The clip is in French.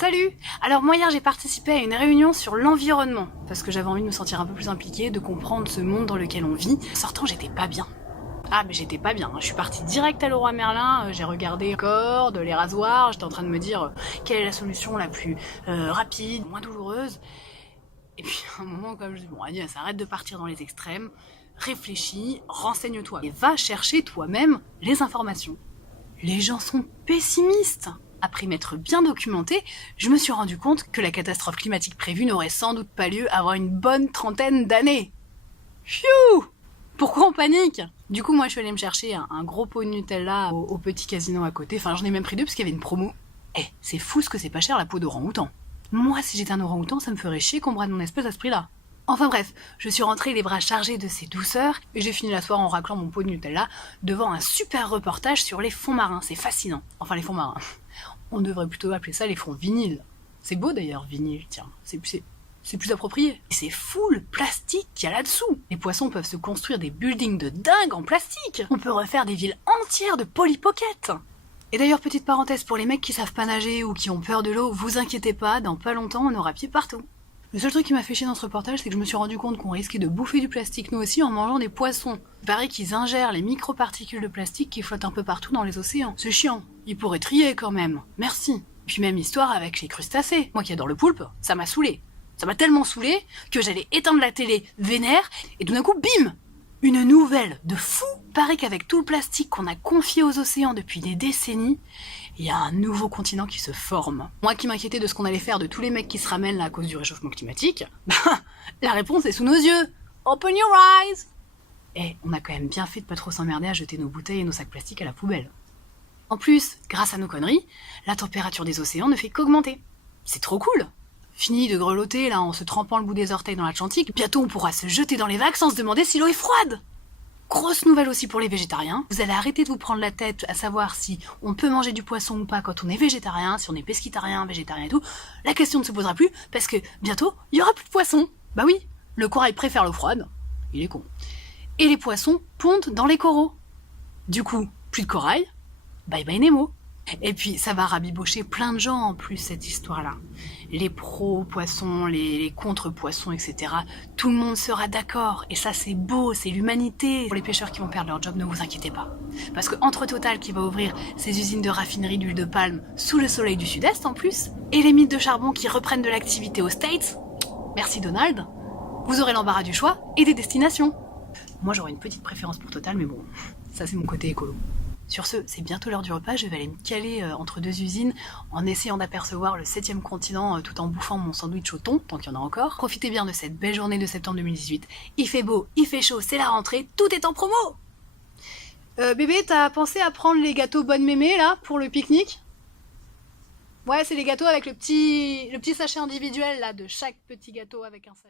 Salut! Alors moi hier j'ai participé à une réunion sur l'environnement, parce que j'avais envie de me sentir un peu plus impliquée, de comprendre ce monde dans lequel on vit. En sortant j'étais pas bien. Ah mais j'étais pas bien, hein. Je suis partie direct à Leroy Merlin, j'ai regardé les cordes, les rasoirs, j'étais en train de me dire quelle est la solution la plus rapide, moins douloureuse. Et puis à un moment comme je dis bon allez, arrête de partir dans les extrêmes, réfléchis, renseigne-toi et va chercher toi-même les informations. Les gens sont pessimistes. Après m'être bien documenté, je me suis rendu compte que la catastrophe climatique prévue n'aurait sans doute pas lieu avant une bonne trentaine d'années. Pfiou! Pourquoi on panique? Du coup, moi, je suis allée me chercher un gros pot de Nutella au petit casino à côté. Enfin, j'en ai même pris deux parce qu'il y avait une promo. Eh, c'est fou ce que c'est pas cher la peau d'orang-outan. Moi, si j'étais un orang-outan, ça me ferait chier qu'on brade mon espèce à ce prix-là. Enfin bref, je suis rentrée les bras chargés de ces douceurs et j'ai fini la soirée en raclant mon pot de Nutella devant un super reportage sur les fonds marins. C'est fascinant. Enfin, les fonds marins. On devrait plutôt appeler ça les fonds vinyles. C'est beau d'ailleurs, vinyle, tiens. C'est plus approprié. Et c'est fou le plastique qu'il y a là-dessous. Les poissons peuvent se construire des buildings de dingue en plastique. On peut refaire des villes entières de Polly Pocket. Et d'ailleurs, petite parenthèse pour les mecs qui savent pas nager ou qui ont peur de l'eau, vous inquiétez pas, dans pas longtemps on aura pied partout. Le seul truc qui m'a fait chier dans ce reportage, c'est que je me suis rendu compte qu'on risquait de bouffer du plastique nous aussi en mangeant des poissons. Il paraît qu'ils ingèrent les microparticules de plastique qui flottent un peu partout dans les océans. C'est chiant. Ils pourraient trier quand même. Merci. Puis même histoire avec les crustacés. Moi qui adore le poulpe, ça m'a saoulé. Ça m'a tellement saoulé que j'allais éteindre la télé vénère et tout d'un coup, bim! Une nouvelle de fou! Paraît qu'avec tout le plastique qu'on a confié aux océans depuis des décennies, il y a un nouveau continent qui se forme. Moi qui m'inquiétais de ce qu'on allait faire de tous les mecs qui se ramènent là à cause du réchauffement climatique, la réponse est sous nos yeux. Open your eyes! Et on a quand même bien fait de pas trop s'emmerder à jeter nos bouteilles et nos sacs plastiques à la poubelle. En plus, grâce à nos conneries, la température des océans ne fait qu'augmenter. C'est trop cool! Fini de grelotter là en se trempant le bout des orteils dans l'Atlantique, bientôt on pourra se jeter dans les vagues sans se demander si l'eau est froide! Grosse nouvelle aussi pour les végétariens, vous allez arrêter de vous prendre la tête à savoir si on peut manger du poisson ou pas quand on est végétarien, si on est pesquitarien, végétarien et tout. La question ne se posera plus parce que bientôt il y aura plus de poissons. Bah oui, le corail préfère l'eau froide, il est con. Et les poissons pondent dans les coraux. Du coup, plus de corail, bye bye Nemo. Et puis ça va rabibocher plein de gens en plus cette histoire-là. Les pro-poissons, les contre-poissons, etc. Tout le monde sera d'accord. Et ça c'est beau, c'est l'humanité. Pour les pêcheurs qui vont perdre leur job, ne vous inquiétez pas. Parce que entre Total qui va ouvrir ses usines de raffinerie d'huile de palme sous le soleil du sud-est en plus, et les mines de charbon qui reprennent de l'activité aux States, merci Donald, vous aurez l'embarras du choix et des destinations. Moi j'aurais une petite préférence pour Total, mais bon, ça c'est mon côté écolo. Sur ce, c'est bientôt l'heure du repas, je vais aller me caler entre deux usines en essayant d'apercevoir le 7e continent tout en bouffant mon sandwich au thon, tant qu'il y en a encore. Profitez bien de cette belle journée de septembre 2018. Il fait beau, il fait chaud, c'est la rentrée, tout est en promo! Bébé, t'as pensé à prendre les gâteaux Bonne Mémé là pour le pique-nique? Ouais, c'est les gâteaux avec le petit sachet individuel là de chaque petit gâteau avec un sachet.